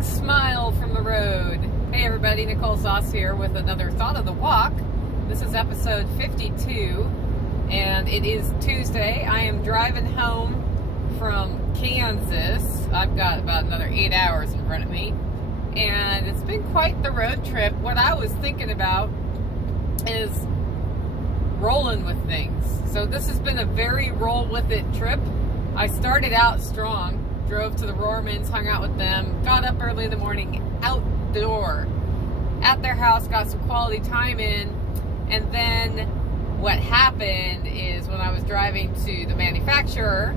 big smile from the road. Hey everybody, Nicole Sauce here with another Thought of the Walk. This is episode 52, and it is Tuesday. I am driving home from Kansas. I've got about another 8 hours in front of me, and it's been quite the road trip. What I was thinking about is rolling with things. So this has been a very roll with it trip. I started out strong, drove to the Rohrmans, hung out with them, got up early in the morning, outdoor, at their house, got some quality time in, and then what happened is when I was driving to the manufacturer,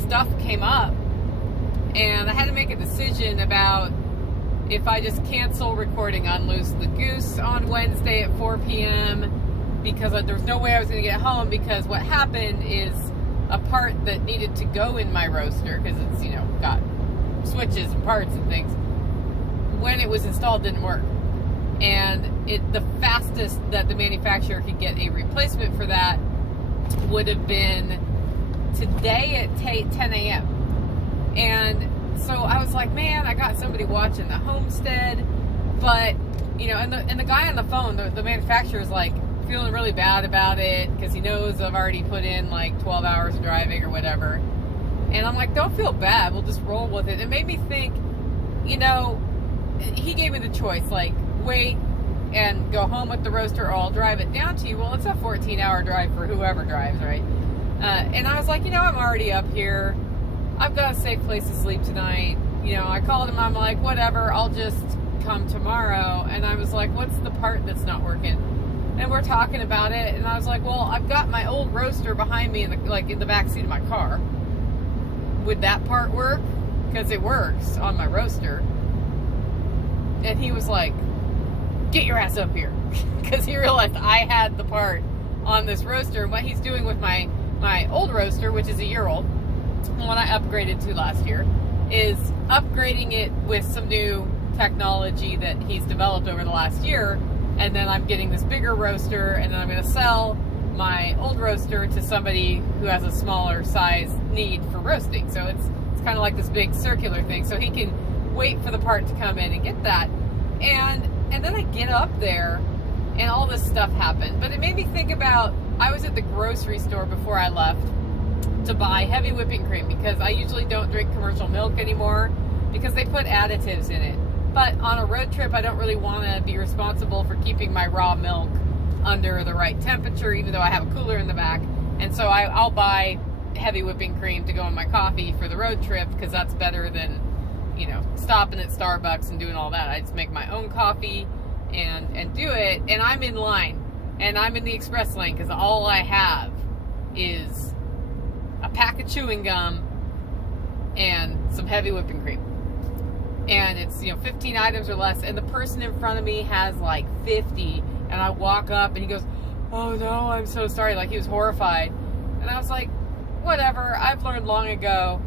stuff came up, and I had to make a decision about if I just cancel recording Unloose the Goose on Wednesday at 4 p.m. because there's no way I was going to get home, because what happened is a part that needed to go in my roaster, because it's, you know, got switches and parts and things, when it was installed didn't work. And the fastest that the manufacturer could get a replacement for that would have been today at 10 a.m. And so I was like, man, I got somebody watching the homestead, but, you know, and the guy on the phone, the manufacturer is like, feeling really bad about it because he knows I've already put in like 12 hours of driving or whatever. And I'm like, don't feel bad, we'll just roll with it. It made me think, you know, he gave me the choice, like, wait and go home with the roaster, or I'll drive it down to you. Well, it's a 14-hour drive for whoever drives, right? And I was like, you know, I'm already up here, I've got a safe place to sleep tonight. You know, I called him, I'm like, whatever, I'll just come tomorrow. And I was like, what's the part that's not working? And we're talking about it, and I was like, well, I've got my old roaster behind me in the back seat of my car. Would that part work? Because it works on my roaster. And he was like, get your ass up here. Because he realized I had the part on this roaster. And what he's doing with my old roaster, which is a year old, the one I upgraded to last year, is upgrading it with some new technology that he's developed over the last year. And then I'm getting this bigger roaster, and then I'm going to sell my old roaster to somebody who has a smaller size need for roasting. So it's kind of like this big circular thing. So he can wait for the part to come in and get that. And then I get up there, and all this stuff happened. But it made me think about, I was at the grocery store before I left to buy heavy whipping cream, because I usually don't drink commercial milk anymore because they put additives in it. But on a road trip, I don't really want to be responsible for keeping my raw milk under the right temperature, even though I have a cooler in the back. And so I'll buy heavy whipping cream to go in my coffee for the road trip, because that's better than, you know, stopping at Starbucks and doing all that. I just make my own coffee and do it. And I'm in line, and I'm in the express lane, because all I have is a pack of chewing gum and some heavy whipping cream. And it's, you know, 15 items or less, and the person in front of me has like 50, and I walk up and he goes, oh no, I'm so sorry, like he was horrified. And I was like, whatever, I've learned long ago,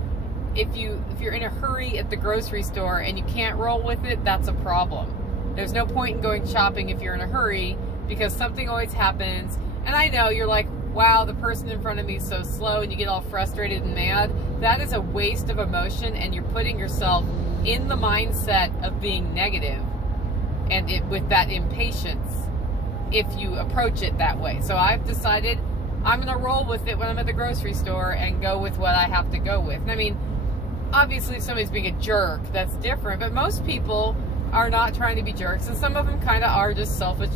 if you're in a hurry at the grocery store and you can't roll with it, that's a problem. There's no point in going shopping if you're in a hurry, because something always happens. And I know you're like, wow, the person in front of me is so slow, and you get all frustrated and mad. That is a waste of emotion, and you're putting yourself in the mindset of being negative, and with that impatience, if you approach it that way. So I've decided I'm going to roll with it when I'm at the grocery store and go with what I have to go with. And I mean, obviously if somebody's being a jerk, that's different, but most people are not trying to be jerks, and some of them kind of are just selfish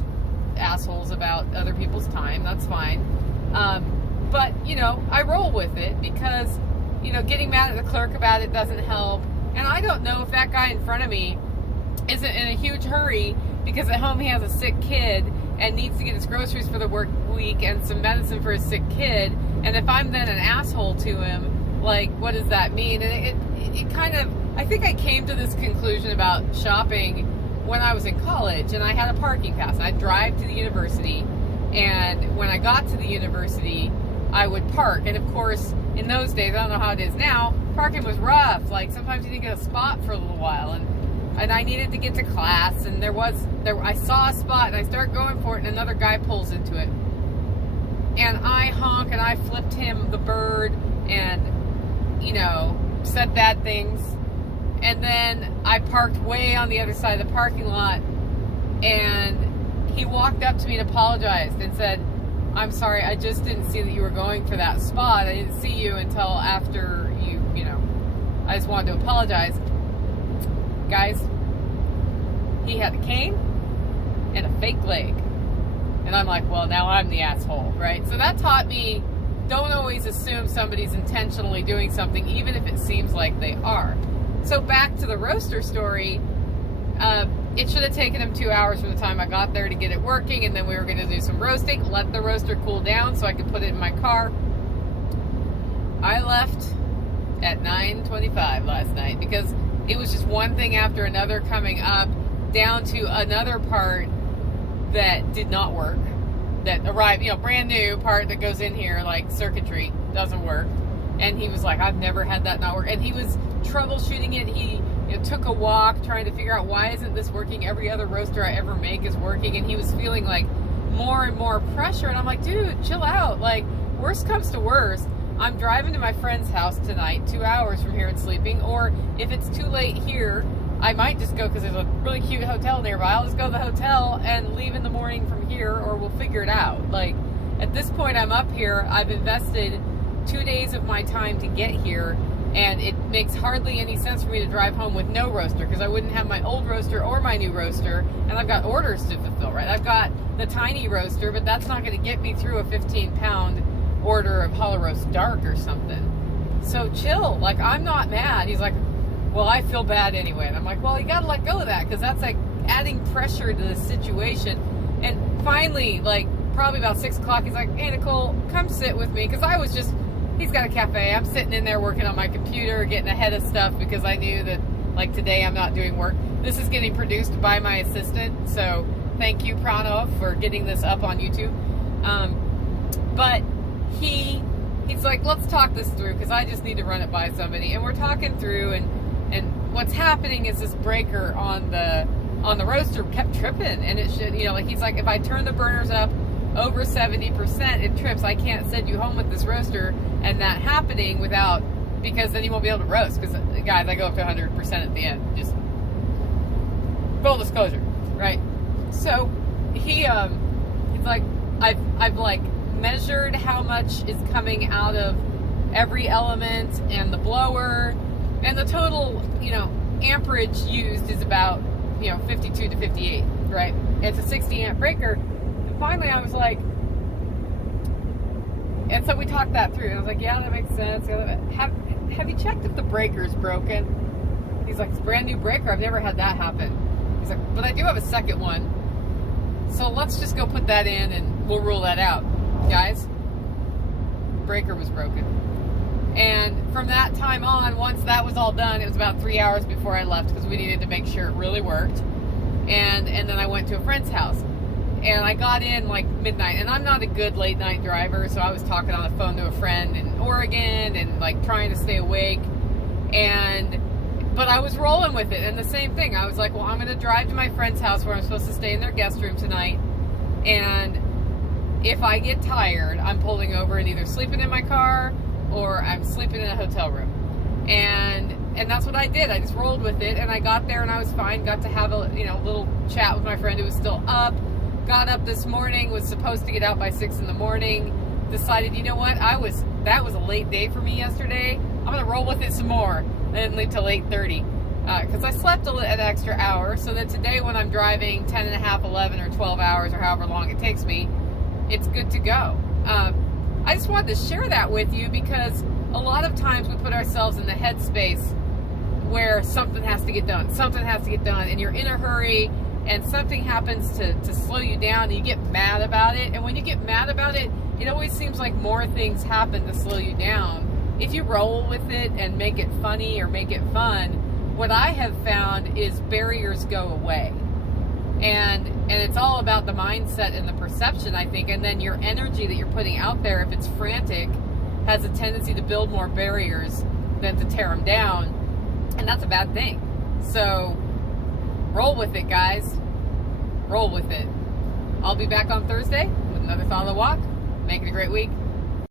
assholes about other people's time. That's fine. But, you know, I roll with it, because, you know, getting mad at the clerk about it doesn't help. And I don't know if that guy in front of me isn't in a huge hurry because at home he has a sick kid and needs to get his groceries for the work week and some medicine for his sick kid. And if I'm then an asshole to him, like, what does that mean? And it kind of, I think I came to this conclusion about shopping when I was in college, and I had a parking pass. I'd drive to the university, and when I got to the university, I would park. And of course, in those days, I don't know how it is now, parking was rough. Like, sometimes you didn't get a spot for a little while, and I needed to get to class, and I saw a spot, and I start going for it, and another guy pulls into it, and I honk, and I flipped him the bird, and, you know, said bad things, and then I I parked way on the other side of the parking lot, and he walked up to me and apologized and said, "I'm sorry, I just didn't see that you were going for that spot. I didn't see you until after you know, I just wanted to apologize." Guys, he had a cane and a fake leg. And I'm like, well, now I'm the asshole, right? So that taught me, don't always assume somebody's intentionally doing something, even if it seems like they are. So back to the roaster story, it should have taken him 2 hours from the time I got there to get it working, and then we were going to do some roasting, let the roaster cool down so I could put it in my car. I left at 9:25 last night because it was just one thing after another coming up, down to another part that did not work, that arrived, you know, brand new part that goes in here, like circuitry, doesn't work. And he was like, I've never had that not work. And he was troubleshooting it. He took a walk trying to figure out, why isn't this working? Every other roaster I ever make is working. And he was feeling like more and more pressure. And I'm like, dude, chill out. Like, worst comes to worst, I'm driving to my friend's house tonight, 2 hours from here and sleeping. Or if it's too late here, I might just go, because there's a really cute hotel nearby, I'll just go to the hotel and leave in the morning from here, or we'll figure it out. Like, at this point, I'm up here, I've invested 2 days of my time to get here, and it makes hardly any sense for me to drive home with no roaster, because I wouldn't have my old roaster or my new roaster, and I've got orders to fulfill, right? I've got the tiny roaster, but that's not going to get me through a 15-pound order of Hollow Roast Dark or something. So chill. Like, I'm not mad. He's like, well, I feel bad anyway. And I'm like, well, you got to let go of that, because that's like adding pressure to the situation. And finally, like, probably about 6 o'clock, he's like, hey, Nicole, come sit with me. Because I was just, he's got a cafe. I'm sitting in there working on my computer, getting ahead of stuff, because I knew that, like, today I'm not doing work. This is getting produced by my assistant. So thank you, Pranav, for getting this up on YouTube. But he's like, let's talk this through, because I just need to run it by somebody. And we're talking through, and what's happening is this breaker on the roaster kept tripping, and it should, you know, like, he's like, if I turn the burners up over 70%, it trips. I can't send you home with this roaster and that happening without, because then you won't be able to roast. Because, guys, I go up to 100% at the end. Just full disclosure, right? So he's like, I've like measured how much is coming out of every element and the blower, and the total, you know, amperage used is about, you know, 52 to 58, right? It's a 60 amp breaker. And finally I was like, and so we talked that through, and I was like, yeah, that makes sense. Have you checked if the breaker's broken? He's like, it's a brand new breaker. I've never had that happen. He's like, but I do have a second one. So let's just go put that in and we'll rule that out. Guys, breaker was broken. And from that time on, once that was all done, it was about 3 hours before I left, because we needed to make sure it really worked. And then I went to a friend's house, and I got in like midnight, and I'm not a good late night driver, so I was talking on the phone to a friend in Oregon and like trying to stay awake. But I was rolling with it, and the same thing. I was like, well, I'm going to drive to my friend's house where I'm supposed to stay in their guest room tonight, and if I get tired, I'm pulling over and either sleeping in my car or I'm sleeping in a hotel room. And that's what I did. I just rolled with it, and I got there and I was fine. Got to have a, you know, little chat with my friend who was still up. Got up this morning, was supposed to get out by 6 in the morning. Decided, you know what, that was a late day for me yesterday. I'm gonna roll with it some more. Then leave till 8:30. Because I slept an extra hour, so that today when I'm driving 10 and a half, 11 or 12 hours or however long it takes me, it's good to go. I just wanted to share that with you, because a lot of times we put ourselves in the headspace where something has to get done. Something has to get done, and you're in a hurry, and something happens to slow you down, and you get mad about it. And when you get mad about it, it always seems like more things happen to slow you down. If you roll with it and make it funny or make it fun, what I have found is barriers go away. And it's all about the mindset and the perception, I think. And then your energy that you're putting out there, if it's frantic, has a tendency to build more barriers than to tear them down. And that's a bad thing. So roll with it, guys. Roll with it. I'll be back on Thursday with another Thought of the Walk. Make it a great week.